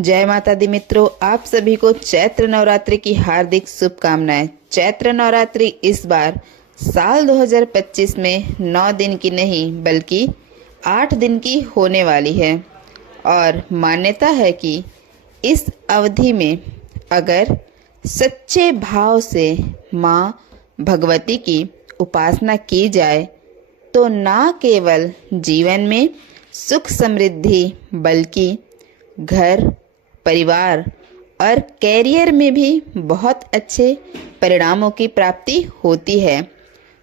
जय माता दी मित्रों, आप सभी को चैत्र नवरात्रि की हार्दिक शुभकामनाएं। चैत्र नवरात्रि इस बार साल 2025 में 9 दिन की नहीं बल्कि 8 दिन की होने वाली है और मान्यता है कि इस अवधि में अगर सच्चे भाव से माँ भगवती की उपासना की जाए तो न केवल जीवन में सुख समृद्धि बल्कि घर, परिवार और कैरियर में भी बहुत अच्छे परिणामों की प्राप्ति होती है।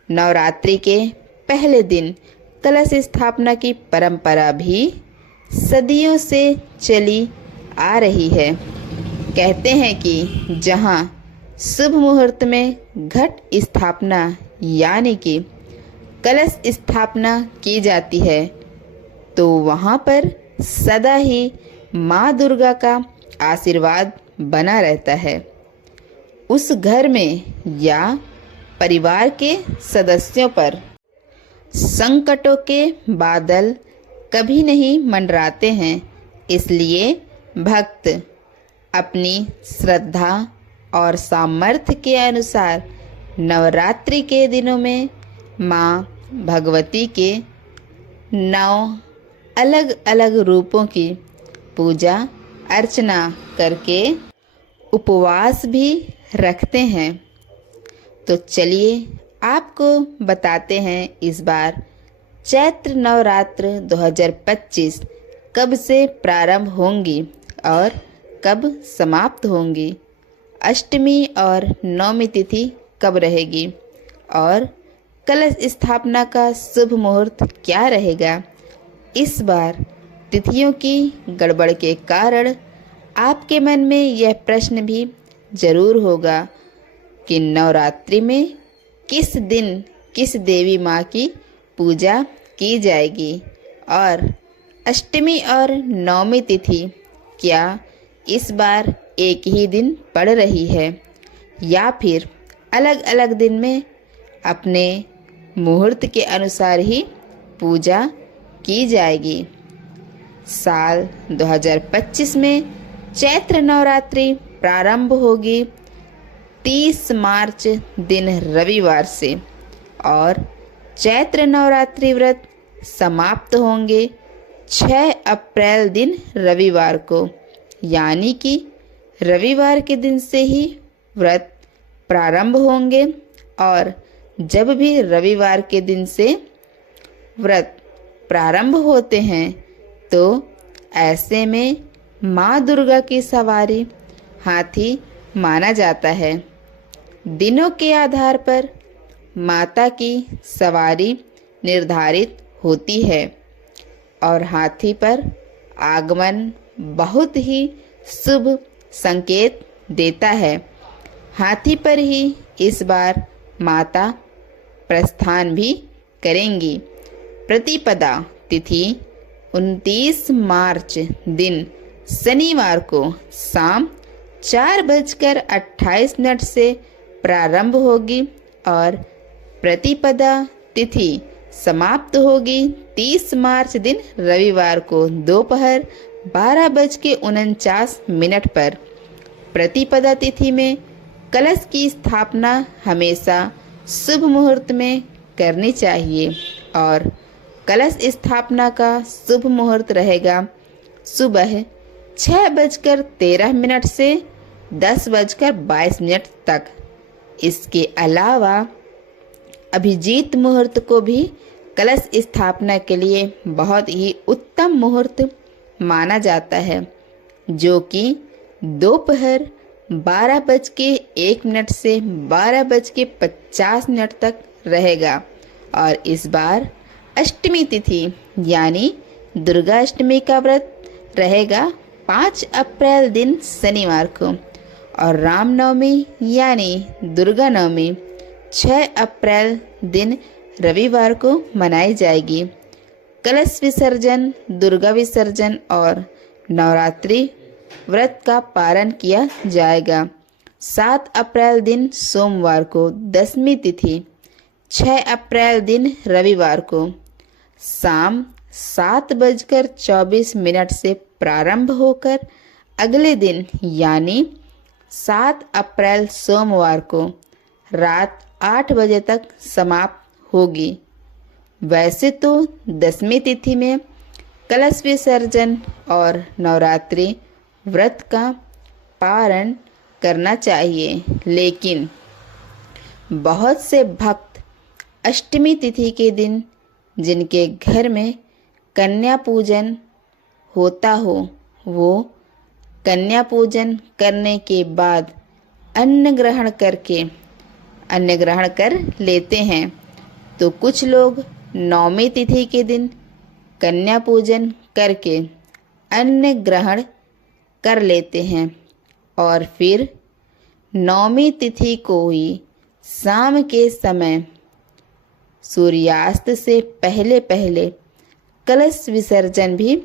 नवरात्रि के पहले दिन कलश स्थापना की परंपरा भी सदियों से चली आ रही है। कहते हैं कि जहाँ शुभ मुहूर्त में घट स्थापना यानी कि कलश स्थापना की जाती है तो वहाँ पर सदा ही माँ दुर्गा का आशीर्वाद बना रहता है। उस घर में या परिवार के सदस्यों पर संकटों के बादल कभी नहीं मंडराते हैं। इसलिए भक्त अपनी श्रद्धा और सामर्थ्य के अनुसार नवरात्रि के दिनों में माँ भगवती के 9 अलग अलग रूपों की पूजा अर्चना करके उपवास भी रखते हैं। तो चलिए आपको बताते हैं इस बार चैत्र नवरात्र 2025 कब से प्रारंभ होंगी और कब समाप्त होंगी, अष्टमी और नवमी तिथि कब रहेगी और कलश स्थापना का शुभ मुहूर्त क्या रहेगा। इस बार तिथियों की गड़बड़ के कारण आपके मन में यह प्रश्न भी जरूर होगा कि नवरात्रि में किस दिन किस देवी माँ की पूजा की जाएगी और अष्टमी और नवमी तिथि क्या इस बार एक ही दिन पड़ रही है या फिर अलग अलग दिन में अपने मुहूर्त के अनुसार ही पूजा की जाएगी। साल 2025 में चैत्र नवरात्रि प्रारंभ होगी 30 मार्च दिन रविवार से और चैत्र नवरात्रि व्रत समाप्त होंगे 6 अप्रैल दिन रविवार को, यानी कि रविवार के दिन से ही व्रत प्रारंभ होंगे और जब भी रविवार के दिन से व्रत प्रारंभ होते हैं तो ऐसे में माँ दुर्गा की सवारी हाथी माना जाता है। दिनों के आधार पर माता की सवारी निर्धारित होती है और हाथी पर आगमन बहुत ही शुभ संकेत देता है। हाथी पर ही इस बार माता प्रस्थान भी करेंगी। प्रतिपदा तिथि 29 मार्च दिन शनिवार को शाम 4:28 से प्रारंभ होगी और प्रतिपदा तिथि समाप्त होगी 30 मार्च दिन रविवार को दोपहर 12:49 पर। प्रतिपदा तिथि में कलश की स्थापना हमेशा शुभ मुहूर्त में करनी चाहिए और कलश स्थापना का शुभ मुहूर्त रहेगा सुबह 6:13 से 10:22 तक। इसके अलावा अभिजीत मुहूर्त को भी कलश स्थापना के लिए बहुत ही उत्तम मुहूर्त माना जाता है, जो कि दोपहर 12:01 से 12:50 तक रहेगा। और इस बार अष्टमी तिथि यानी दुर्गा अष्टमी का व्रत रहेगा 5 अप्रैल दिन शनिवार को और रामनवमी यानी दुर्गा नवमी 6 अप्रैल दिन रविवार को मनाई जाएगी। कलश विसर्जन, दुर्गा विसर्जन और नवरात्रि व्रत का पारण किया जाएगा। 7 अप्रैल दिन सोमवार को दशमी तिथि, 6 अप्रैल दिन रविवार को शाम 7:24 से प्रारंभ होकर अगले दिन यानी 7 अप्रैल सोमवार को रात 8 बजे तक समाप्त होगी। वैसे तो 10वीं तिथि में कलश विसर्जन और नवरात्रि व्रत का पारण करना चाहिए, लेकिन बहुत से भक्त अष्टमी तिथि के दिन जिनके घर में कन्या पूजन होता हो, वो कन्या पूजन करने के बाद अन्न ग्रहण कर लेते हैं। तो कुछ लोग नौमी तिथि के दिन कन्या पूजन करके अन्न ग्रहण कर लेते हैं और फिर नौमी तिथि को ही शाम के समय सूर्यास्त से पहले पहले कलश विसर्जन भी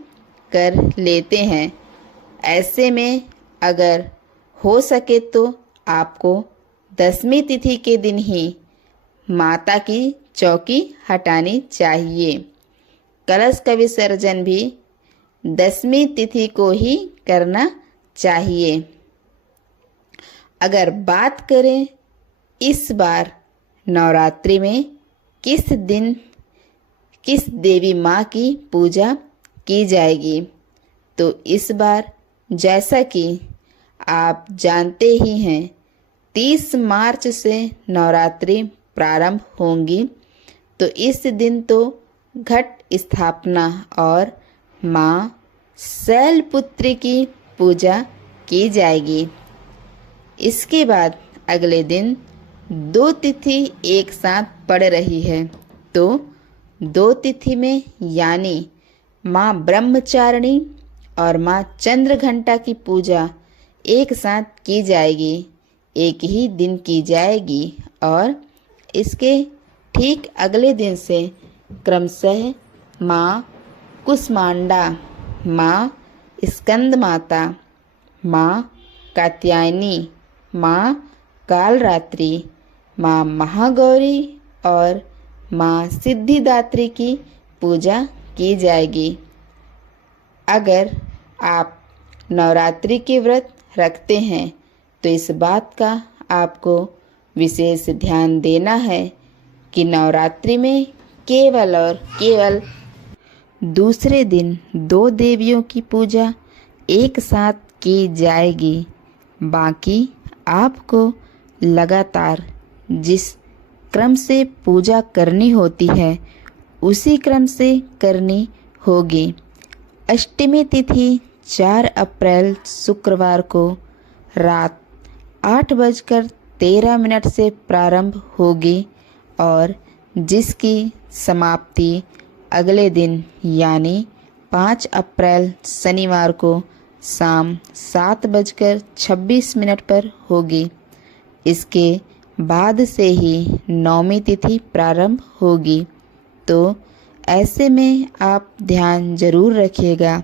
कर लेते हैं। ऐसे में अगर हो सके तो आपको 10वीं तिथि के दिन ही माता की चौकी हटानी चाहिए। कलश का विसर्जन भी 10वीं तिथि को ही करना चाहिए। अगर बात करें इस बार नवरात्रि में किस दिन किस देवी माँ की पूजा की जाएगी, तो इस बार जैसा कि आप जानते ही हैं 30 मार्च से नवरात्रि प्रारंभ होंगी। तो इस दिन तो घट स्थापना और माँ शैलपुत्री की पूजा की जाएगी। इसके बाद अगले दिन 2 तिथि एक साथ पड़ रही है, तो 2 तिथि में यानी माँ ब्रह्मचारिणी और माँ चंद्रघंटा की पूजा एक साथ की जाएगी, एक ही दिन की जाएगी। और इसके ठीक अगले दिन से क्रमशः माँ कुष्मांडा, माँ स्कंद माता, माँ कात्यायनी, माँ कालरात्रि, माँ महागौरी और माँ सिद्धिदात्री की पूजा की जाएगी। अगर आप नवरात्रि के व्रत रखते हैं तो इस बात का आपको विशेष ध्यान देना है कि नवरात्रि में केवल और केवल दूसरे दिन 2 देवियों की पूजा एक साथ की जाएगी। बाकी आपको लगातार जिस क्रम से पूजा करनी होती है उसी क्रम से करनी होगी। अष्टमी तिथि 4 अप्रैल शुक्रवार को रात 8:13 से प्रारंभ होगी और जिसकी समाप्ति अगले दिन यानी 5 अप्रैल शनिवार को शाम 7:26 पर होगी। इसके बाद से ही नौमी तिथि प्रारंभ होगी। तो ऐसे में आप ध्यान जरूर रखिएगा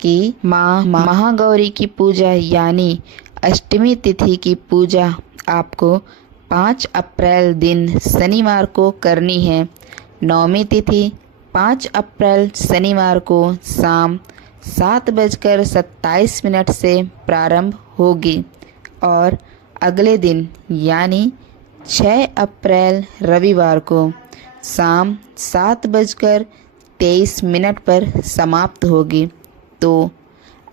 कि माँ महागौरी की पूजा यानी अष्टमी तिथि की पूजा आपको 5 अप्रैल दिन शनिवार को करनी है। नौमी तिथि 5 अप्रैल शनिवार को शाम 7:27 से प्रारंभ होगी और अगले दिन यानी 6 अप्रैल रविवार को शाम 7:23 पर समाप्त होगी। तो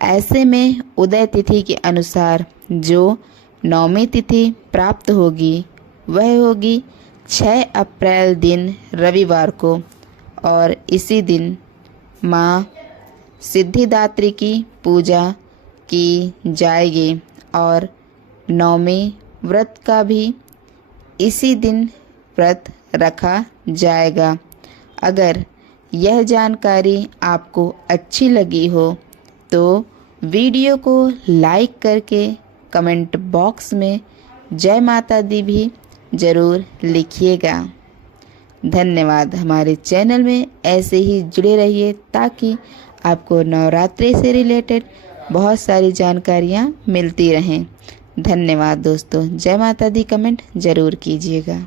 ऐसे में उदय तिथि के अनुसार जो नौमी तिथि प्राप्त होगी वह होगी 6 अप्रैल दिन रविवार को और इसी दिन माँ सिद्धिदात्री की पूजा की जाएगी और नौमी व्रत का भी इसी दिन व्रत रखा जाएगा। अगर यह जानकारी आपको अच्छी लगी हो तो वीडियो को लाइक करके कमेंट बॉक्स में जय माता दी भी ज़रूर लिखिएगा। धन्यवाद। हमारे चैनल में ऐसे ही जुड़े रहिए ताकि आपको नवरात्रि से रिलेटेड बहुत सारी जानकारियाँ मिलती रहें। धन्यवाद दोस्तों। जय माता दी कमेंट ज़रूर कीजिएगा।